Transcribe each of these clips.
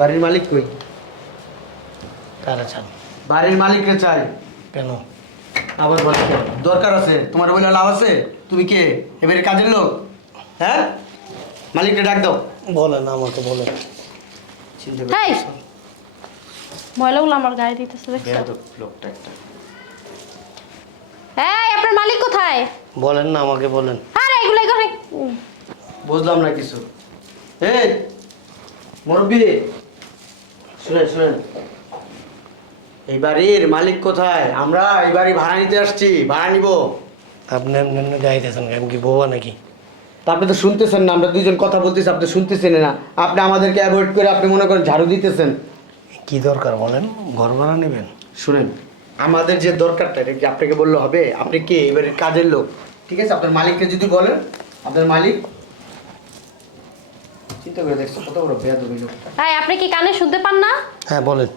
বাড়ির মালিক কই? কারা চান? বাড়ির মালিককে চাই? কেন? আবার বলছো দরকার আছে। তোমার বলে লাভ আছে? তুমি কে? এবারে কাজের লোক? হ্যাঁ? মালিককে ডাক দাও। বলেন আমাকে বলেন চিন্তা হেই! ময়লাগুলো আমার গায়ে দিতেছে দেখছ? বেয়াদব লোকটা একটা। এই আপনার মালিক কোথায়? বলেন না আমাকে বলেন। আরে এগুলো এখানে বুঝলাম না কিছু। এই মুরব্বী! শুনেন শুনেন। এই বাড়ির মালিক কোথায়? আমরা এই বাড়ি ভাড়া নিতে আসছি ভাড়া নিব। আপনি গাইতেছেন আমি কি বউয়া নাকি? আপনি তো শুনতেছেন না আমরা দুজন কথা বলতেছি আপনি শুনতেছেন না। আপনি আমাদেরকে অ্যাভয়েড করে আপনি মনে করেন ঝাড়ু দিতেছেন। কি দরকার বলেন? ঘর ভাড়া নেবেন? শুনেন আমাদের যে দরকারটা এটা কি আপনাকে বললে হবে? আপনি কে এবারে কাজের লোক? ঠিক আছে আপনার মালিককে যদি বলেন আপনার মালিক চিন্তা করে দেখছ কত বড় বেয়াদবি লোকটা। এই আপনি কি কানে শুনতে পান না? হ্যাঁ বলেন।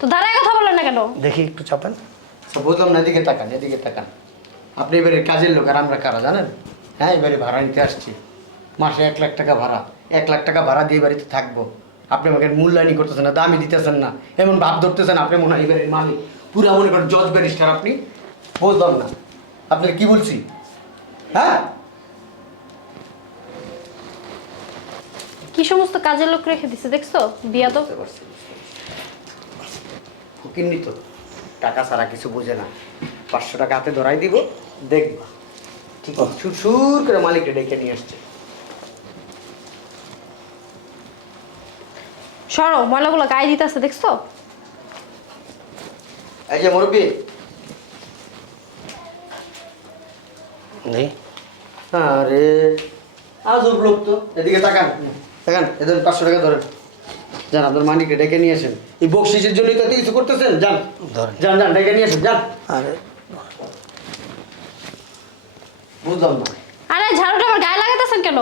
তো দাঁড়ায় কথা বলেন না কেন? দেখি একটু চাপেন। তো বুঝলাম না এদিকে তাকান এদিকে তাকান। আপনি এবারে কাজের লোক আর আমরা কারা জানেন? হ্যাঁ এবারে ভাড়া নিতে আসছি। মাসে এক লাখ টাকা ভাড়া। এক লাখ টাকা ভাড়া দিয়ে বাড়িতে থাকব। আপনি আমাকে মূল্যায়নই করতেছেন না দামি দিতেছেন না। এমন ভাব ধরতেছেন আপনি মনে হয় এবারে মালিক। পুরা মনে করেন জজ ব্যারিস্টার আপনি। বুঝলাম না। আপনার কি বলছি? হ্যাঁ? কি সমস্ত কাজের লোক রেখে দিছে দেখছ? বিয়া তো বুঝতে তো টাকা ছাড়া কিছু বোঝে না। পাঁচশো টাকা হাতে ধরাই দিব দেখবা। ঠিক আছে। সুর সুর করে মালিককে ডেকে নিয়ে আসছে। সরো ময়লাগুলো গায়ে দিতেছে দেখছ? এই যে মুরব্বী। আরে আজব লোক তো এদিকে তাকান। তাকান এদের পাঁচশো টাকা ধরেন। যান আপনার মানিকে ডেকে নিয়ে আসেন। এই বকশিসের জন্যই তো এত কিছু করতেছেন যান। যান যান ডেকে নিয়ে আসেন যান। আরে বুঝলাম না। আরে ঝাড়ুটা আমার গায়ে লাগাতেছেন কেন?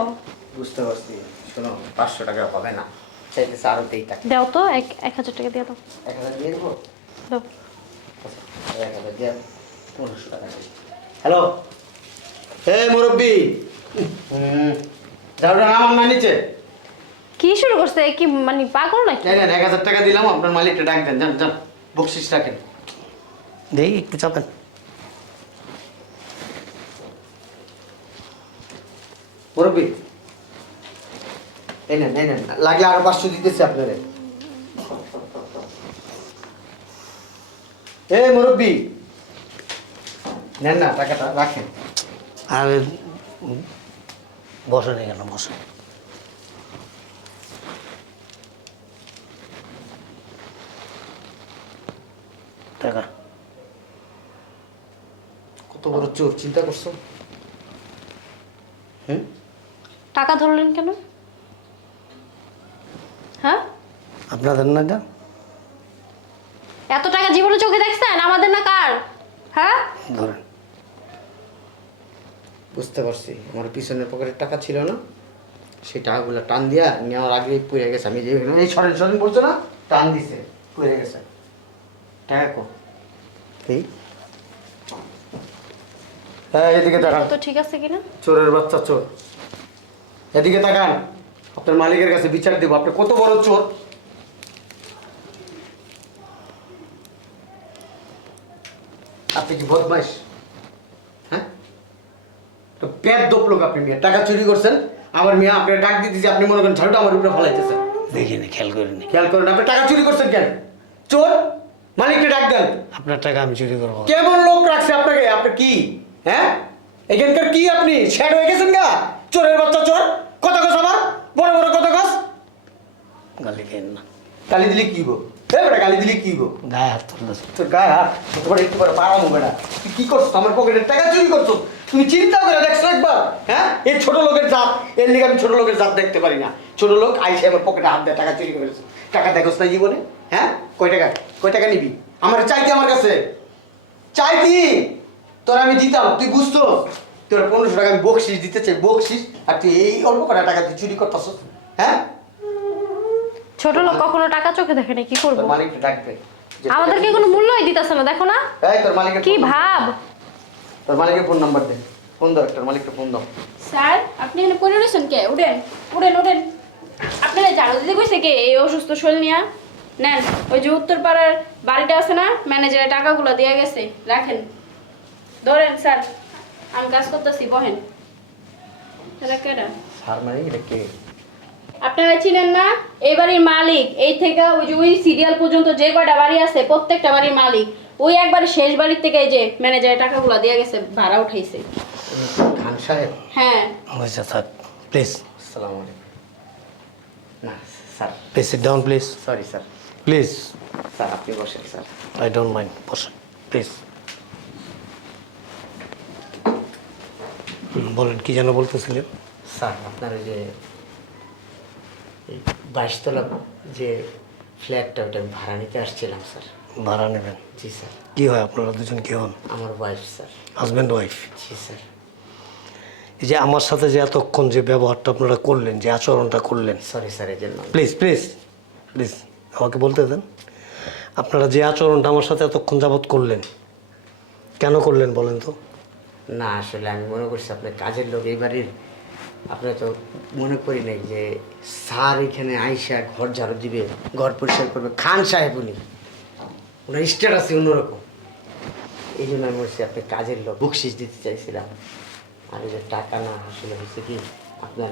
বুঝতে পারছি। শোনো পাঁচশো টাকা হবে না। চাইতেছে আরও তেই টাকা। দাও তো এক এক হাজার টাকা দিয়ে দাও। এক হাজার দিয়ে দেবো? দাও। আচ্ছা, এক হাজার দিয়ে পনেরোশো টাকা হ্যালো? হে মুরব্বী। হুম। ঝাড়ুটা নাম আমার নিচে। কি শুরু করছে? কি মানে পাগল নাকি? না নেন, এক হাজার টাকা দিলাম আপনার মালিকটা ডাক দেন যান যান বকশিস রাখেন। দেখি একটু চাপেন। মুরব্বী এই নেন এই নেন লাগলে আরও পাঁচশো দিতেছি আপনারে। এ মুরব্বী নেন না টাকাটা রাখেন। আরে বসেন এখানে বসেন টাকা। কত বড় চোর চিন্তা করছ? হুম টাকা ধরলেন কেন? হ্যাঁ? আপনাদের না এটা? এত টাকা জীবনে চোখে দেখছেন? আমাদের না কার? হ্যাঁ? ধরেন। বুঝতে পারছি। আমার পিছনের পকেটের টাকা ছিল না। সেই টাকাগুলো টান দিয়া নেওয়ার আগে পড়ে গেছে। আমি যে এই সরেন সরেন বলছো না? টান দিছে পড়ে গেছে। টাকা কো এই। হ্যাঁ এদিকে তাকান। তো ঠিক আছে কিনা? চোরের বাচ্চা চোর। এদিকে তাকান। আপনার মালিকের কাছে বিচার দেবো। আপনি কত বড় চোর? আপনি কি বদমাইশ? হ্যাঁ? তো পেট দোপ লোক আপনি মেয়ে। টাকা চুরি করছেন। আমার মেয়ে আপনি ডাক দিতেছি। আপনি মনে করেন ঝাড়ুটা আমার উপরে ফলাইতেছেন দেখিনি খেয়াল করিনি খেয়াল করেন। আপনি টাকা চুরি করছেন কেন? চোর? মালিককে ডাক দেন। আপনার টাকা আমি চুরি করব। কেমন লোক রাখছে আপনাকে? আপনি কি? হ্যাঁ? এখানকার কি আপনি? শ্যাড হয়ে গেছেন গা? চোরের বাচ্চা চোর। কত গাছ আমার বড় বড় কত গাছ গালি খেয়ে না। গালি দিলি কি গো? এ বেটা গালি দিলি কি গো? গায়ে হাত তোর গায়ে হাত? তোমার একটু পরে পারামো বেটা কি করছ আমার পকেটের টাকা চুরি করছ তুমি চিন্তা করে দেখছ একবার হ্যাঁ? এই ছোট লোকের জাত এর লিগে আমি ছোট লোকের জাত দেখতে পারি না। ছোট লোক আইসে আমার পকেটে হাত দেয় টাকা চুরি করেছে টাকা দেখোস না জীবনে হ্যাঁ? কয় টাকা? কয় টাকা নিবি? আমার চাইতি আমার কাছে? চাইতি তোর আমি দিতাম তুই বুঝতো তোর পনেরোশো টাকা আমি বকশিস দিতে চাই বকশিস। আর তুই এই অল্প কটা টাকা তুই চুরি করতেছ হ্যাঁ? ছোট লোক কখনো টাকা চোখে দেখে না কি করব? তোর মালিকটা ডাকবে। আমাদেরকে কোনো মূল্যই দিতেছে না দেখো না। কি ভাব? তোর মালিকের ফোন নাম্বার দে। ফোন দাও তোর মালিককে ফোন দাও। স্যার আপনি এখানে পড়ে রয়েছেন কে? উঠেন উঠেন উঠেন। আপনি আপনারা ঝাড়ু দিতে কইছে কে? এই অসুস্থ শরীর নিয়া নেন ওই যে উত্তর পাড়ার বাড়িটা আছে না ম্যানেজারের টাকাগুলো দিয়ে গেছে রাখেন। ধরেন স্যার আমি কাজ করতেছি বহেন। এটা কেডা? স্যার মানে এটা কে? আপনারা চিনেন না? এই বাড়ির মালিক এই থেকে ওই যে ওই সিরিয়াল পর্যন্ত যে কয়টা বাড়ি আছে প্রত্যেকটা বাড়ির মালিক। ওই একবারে শেষ বাড়ির থেকে এই যে ম্যানেজারের টাকাগুলো দিয়ে গেছে ভাড়া উঠাইছে। খান সাহেব? হ্যাঁ। হয়েছে থাক প্লিজ আসসালামু আলাইকুম। না sir. Please sit down please sorry sir. Please sir আপনি বসেন স্যার। আই ডোন্ট মাইন্ড বসেন প্লিজ বলেন কি যেন বলতেছিলেন? স্যার আপনার ওই যে এই বাইশতলা যে ফ্ল্যাটটা ওটা আমি ভাড়া নিতে আসছিলাম স্যার। ভাড়া নেবেন? জি স্যার। কি হয় আপনারা দুজন কি হন? আমার ওয়াইফ স্যার। হাজব্যান্ড ওয়াইফ জি স্যার। এই যে আমার সাথে যে এতক্ষণ যে ব্যবহারটা আপনারা করলেন যে আচরণটা করলেন। সরি স্যার এই জন্য। প্লিজ প্লিজ প্লিজ আমাকে বলতে দেন। আপনারা যে আচরণটা আমার সাথে এতক্ষণ যাবৎ করলেন কেন করলেন বলেন তো? না আসলে আমি মনে করছি আপনার কাজের লোক এই বাড়ির আপনি তো মনে করি নাই যে স্যার এখানে আইসা ঘর ঝাড়ু দিবে ঘর পরিষ্কার করবে খান সাহেব উনি। ওনার স্ট্যাটাসই অন্যরকম। এই জন্য আমি বলছি আপনি কাজের লোক বকশিস দিতে চাইছিলাম। আর এই যে টাকা না আসলে হয়েছে কি আপনার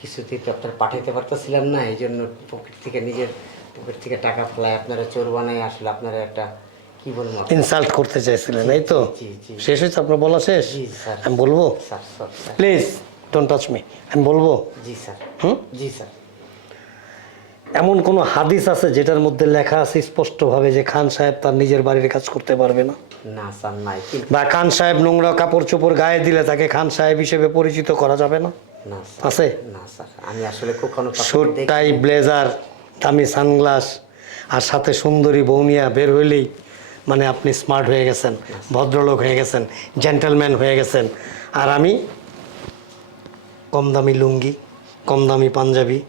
কিছুতেই তো আপনার পাঠাইতে পারতেছিলাম না এই জন্য পকেট থেকে নিজের পকেট থেকে টাকা ফেলায় আপনারা চোর বানায় আসলে আপনারা একটা কি বলব? ইনসাল্ট করতে চাইছিলেন এই তো। শেষ হয়েছে আপনার বলা শেষ? স্যার। আমি বলব? Sir sir sir. Please don't touch me আমি বলব? জি স্যার। হুম? জি স্যার। এমন কোনো হাদিস আছে যেটার মধ্যে লেখা আছে স্পষ্টভাবে যে খান সাহেব তার নিজের বাড়ির কাজ করতে পারবে না? না স্যার নাই। বা খান সাহেব নোংরা কাপড় চোপড় গায়ে দিলে তাকে খান সাহেব হিসেবে পরিচিত করা যাবে না? আছে? না স্যার। আমি আসলে কখনো শুট টাই ব্লেজার দামি সানগ্লাস আর সাথে সুন্দরী বৌনিয়া বের হইলেই মানে আপনি স্মার্ট হয়ে গেছেন ভদ্রলোক হয়ে গেছেন জেন্টেলম্যান হয়ে গেছেন। আর আমি কম দামি লুঙ্গি কম দামি পাঞ্জাবি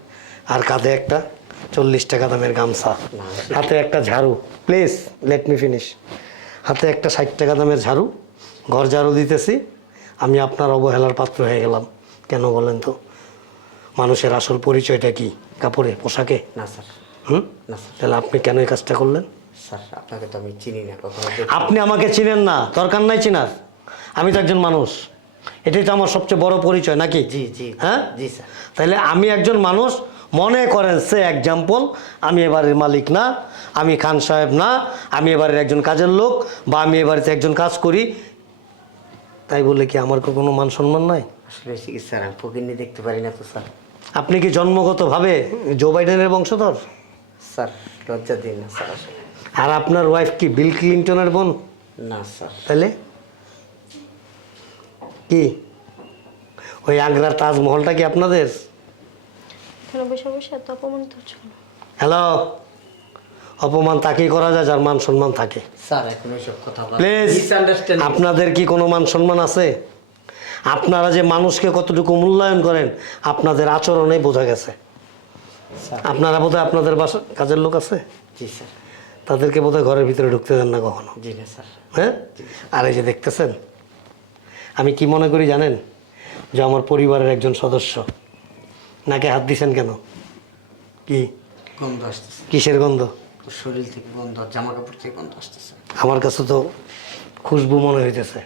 আর কাঁধে একটা চল্লিশ টাকা দামের গামছা। হাতে একটা ঝাড়ু। প্লিজ লেট মি ফিনিশ হাতে একটা ষাট টাকা দামের ঝাড়ু। ঘর ঝাড়ু দিতেছি। আমি আপনার অবহেলার পাত্র হয়ে গেলাম। কেন বলেন তো? মানুষের আসল পরিচয়টা কি? কাপড়ে পোশাকে? না স্যার। হুম? না স্যার। তাহলে আপনি কেন এই কাজটা করলেন? স্যার আপনাকে তো আমি চিনি না আপনি আমাকে চিনেন না। দরকার নাই চিনার। আমি তো একজন মানুষ। এটাই তো আমার সবচেয়ে বড় পরিচয় নাকি? জি জি হ্যাঁ? জি স্যার। তাহলে আমি একজন মানুষ মনে করেন সে এক্সাম্পল আমি এবারের মালিক না আমি খান সাহেব না আমি এবারের একজন কাজের লোক বা আমি এবারেতে একজন কাজ করি তাই বলে কি আমার কোনো মান সম্মান নাই? আসলে স্যার আমি ফকিরনি দেখতে পারি না তো স্যার। আপনি কি জন্মগতভাবে জো বাইডেনের বংশধর? স্যার লজ্জা দিন না স্যার আর আপনার ওয়াইফ কি বিল ক্লিন্টনের বোন? না স্যার। তাহলে? কি? ওই আগ্রার তাজমহলটা কি আপনাদের? এখানে বসে বসে এত অপমানিত হচ্ছে হ্যালো? অপমান তাকেই করা যায় যার মান সম্মান থাকে? স্যার এখন ওইসব কথা প্লিজ আপনাদের কি কোনো মান সম্মান আছে? আপনারা যে মানুষকে কতটুকু মূল্যায়ন করেন আপনাদের আচরণে বোঝা গেছে। আপনারা বোধহয় আপনাদের বাসা কাজের লোক আছে? জি স্যার। তাদেরকে বোধহয় ঘরের ভিতরে ঢুকতে দেন না কখনো? জি না স্যার। হ্যাঁ? আর এই যে দেখতেছেন আমি কি মনে করি জানেন? যে আমার পরিবারের একজন সদস্য। নাকে হাত দিছেন কেন? কি? গন্ধ আসতেছে। কিসের গন্ধ? ওর শরীর থেকে গন্ধ আর জামা কাপড় থেকে গন্ধ আসতেছে। আমার কাছে তো খুশবু মনে হইতেছে।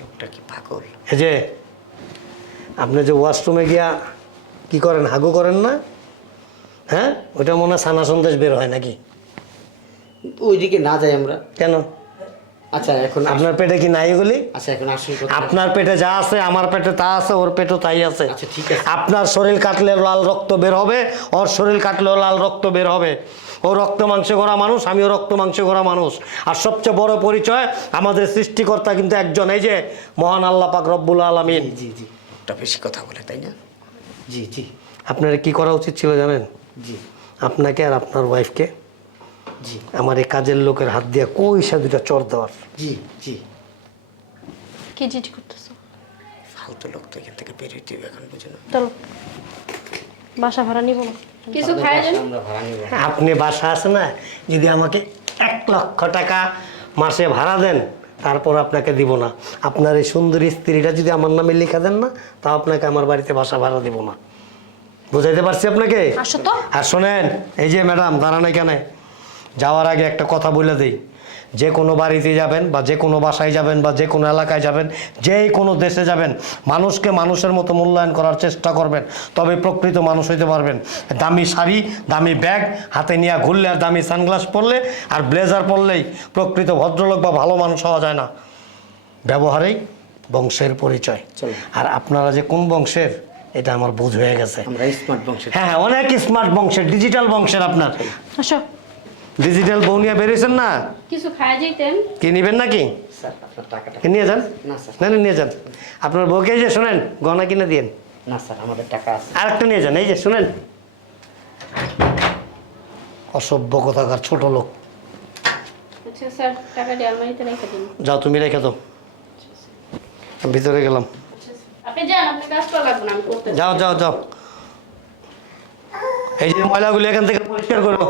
লোকটা কি পাগল? এই যে আপনি যে ওয়াশরুমে গিয়া কি করেন হাগু করেন না? হ্যাঁ? ওইটা মনে হয় সানা সন্দেশ বের হয় নাকি? ওইদিকে না যাই আমরা। কেন? আচ্ছা এখন আপনার পেটে কি নাই এগুলি? আচ্ছা এখন আসল কথা আপনার পেটে যা আছে আমার পেটে তা আছে ওর পেটও তাই আছে। আচ্ছা, ঠিক আছে। আপনার শরীর কাটলে লাল রক্ত বের হবে ওর শরীর কাটলেও লাল রক্ত বের হবে। ও রক্ত মাংসে গড়া মানুষ আমিও রক্ত মাংসে গড়া মানুষ। আর সবচেয়ে বড় পরিচয় আমাদের সৃষ্টিকর্তা কিন্তু একজন এই যে মহান আল্লাহ পাক রব্বুল আলমিন। জি জি লোকটা বেশি কথা বলে তাই না? জি জি। আপনার কি করা উচিত ছিল জানেন? জি। আপনাকে আর আপনার ওয়াইফকে জি। আমার এই কাজের লোকের হাত দিয়ে কইসা দুটা চর দেওয়ার। জি জি। কি জিজ্ঞেস করতেছো? ফালতু লোক তো এখান থেকে বের হইতে হবে এখন বুঝে না। চলো। বাসা ভাড়া নিব না? কিছু খাই যান আমরা ভাড়া নিব। আপনি বাসা আছে না যদি আমাকে এক লক্ষ টাকা মাসে ভাড়া দেন তারপর আপনাকে দিব না। আপনার এই সুন্দরী স্ত্রীটা যদি আমার নামে লিখে দেন না তা আপনাকে আমার বাড়িতে বাসা ভাড়া দিব না। বুঝাইতে পারছি আপনাকে? আসো তো। আর শোনেন এই যে ম্যাডাম দাঁড়ান এখানে। যাওয়ার আগে একটা কথা বলে দিই। যে কোনো বাড়িতে যাবেন বা যে কোনো বাসায় যাবেন বা যে কোনো এলাকায় যাবেন যেই কোনো দেশে যাবেন মানুষকে মানুষের মতো মূল্যায়ন করার চেষ্টা করবেন তবে প্রকৃত মানুষ হইতে পারবেন। দামি শাড়ি দামি ব্যাগ হাতে নিয়ে ঘুরলে আর দামি সানগ্লাস পরলে আর ব্লেজার পরলেই প্রকৃত ভদ্রলোক বা ভালো মানুষ হওয়া যায় না। ব্যবহারেই বংশের পরিচয়। আর আপনারা যে কোন বংশের এটা আমার বোঝ হয়ে গেছে। হ্যাঁ হ্যাঁ অনেক স্মার্ট বংশের ডিজিটাল বংশের আপনার। ডিজিটাল বউ নিয়ে বেরিয়েছেন না? কিছু খায় যেতেন কি নেবেন নাকি? স্যার আপনার টাকাটা। কি নিয়ে যান? না, স্যার। না না, নিয়ে যান। আপনার বউকে এই যে শোনেন গহনা কিনে দিন না স্যার আমাদের টাকা আছে। আরেকটা নিয়ে যান এই যে শুনেন। অসভ্য কথাকার ছোট লোক। আচ্ছা স্যার টাকাটি আলমারিতে রেখে দিন। যাও তুমি রেখে দাও। আমি ভিতরে গেলাম। আপনি যান আপনি কাজ করা লাগবে না আমি করতে যাও যাও যাও। এই যে ময়লাগুলো এখান থেকে পরিষ্কার করো।